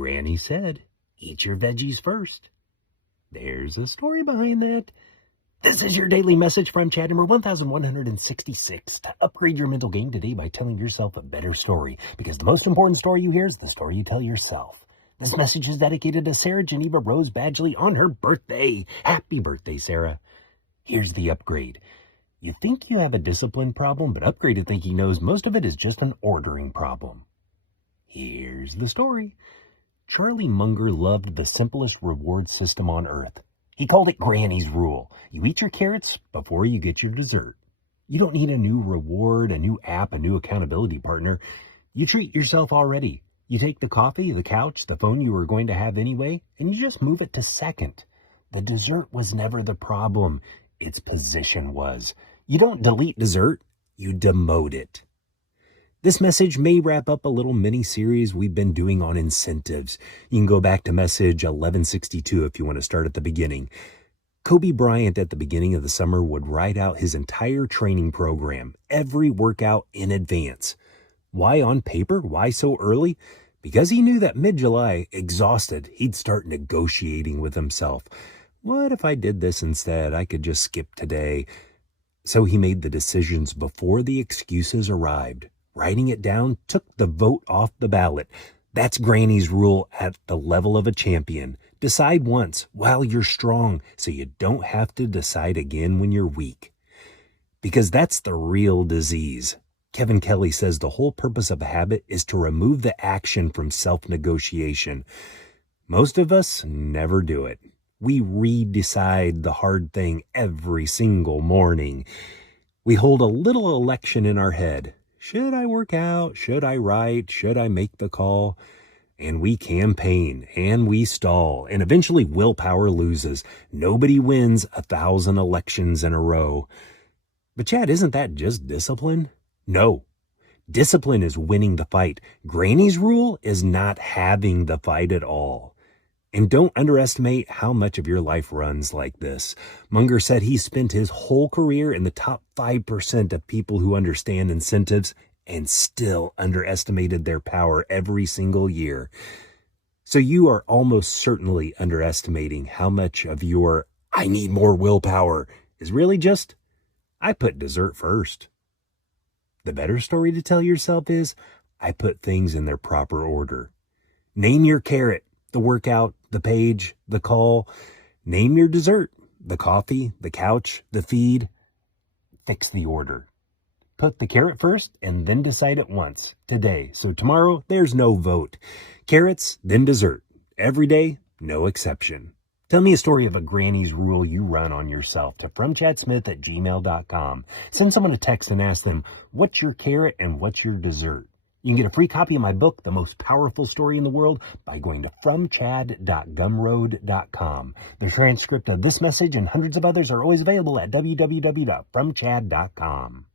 Granny said, eat your veggies first. There's a story behind that. This is your daily message from Chad number 1166 to upgrade your mental game today by telling yourself a better story, because the most important story you hear is the story you tell yourself. This message is dedicated to Sarah Geneva Rose Badgley on her birthday. Happy birthday, Sarah. Here's the upgrade. You think you have a discipline problem, but upgraded thinking knows most of it is just an ordering problem. Here's the story. Charlie Munger loved the simplest reward system on earth. He called it Granny's Rule. You eat your carrots before you get your dessert. You don't need a new reward, a new app, a new accountability partner. You treat yourself already. You take the coffee, the couch, the phone you were going to have anyway, and you just move it to second. The dessert was never the problem. Its position was. You don't delete dessert, you demote it. This message may wrap up a little mini-series we've been doing on incentives. You can go back to message 1162 if you want to start at the beginning. Kobe Bryant at the beginning of the summer would write out his entire training program, every workout in advance. Why on paper? Why so early? Because he knew that mid-July, exhausted, he'd start negotiating with himself. What if I did this instead? I could just skip today. So he made the decisions before the excuses arrived. Writing it down took the vote off the ballot. That's Granny's Rule at the level of a champion. Decide once while you're strong so you don't have to decide again when you're weak. Because that's the real disease. Kevin Kelly says the whole purpose of a habit is to remove the action from self-negotiation. Most of us never do it. We redecide the hard thing every single morning. We hold a little election in our head. Should I work out? Should I write? Should I make the call? And we campaign and we stall, and eventually willpower loses. Nobody wins 1,000 elections in a row. But Chad, isn't that just discipline? No. Discipline is winning the fight. Granny's Rule is not having the fight at all. And don't underestimate how much of your life runs like this. Munger said he spent his whole career in the top 5% of people who understand incentives and still underestimated their power every single year. So you are almost certainly underestimating how much of your I need more willpower is really just, I put dessert first. The better story to tell yourself is, I put things in their proper order. Name your carrot. The workout, the page, the call. Name your dessert, the coffee, the couch, the feed. Fix the order. Put the carrot first and then decide at once, today. So tomorrow, there's no vote. Carrots, then dessert. Every day, no exception. Tell me a story of a Granny's Rule you run on yourself to fromchadsmith@gmail.com. Send someone a text and ask them, what's your carrot and what's your dessert? You can get a free copy of my book, The Most Powerful Story in the World, by going to fromchad.gumroad.com. The transcript of this message and hundreds of others are always available at www.fromchad.com.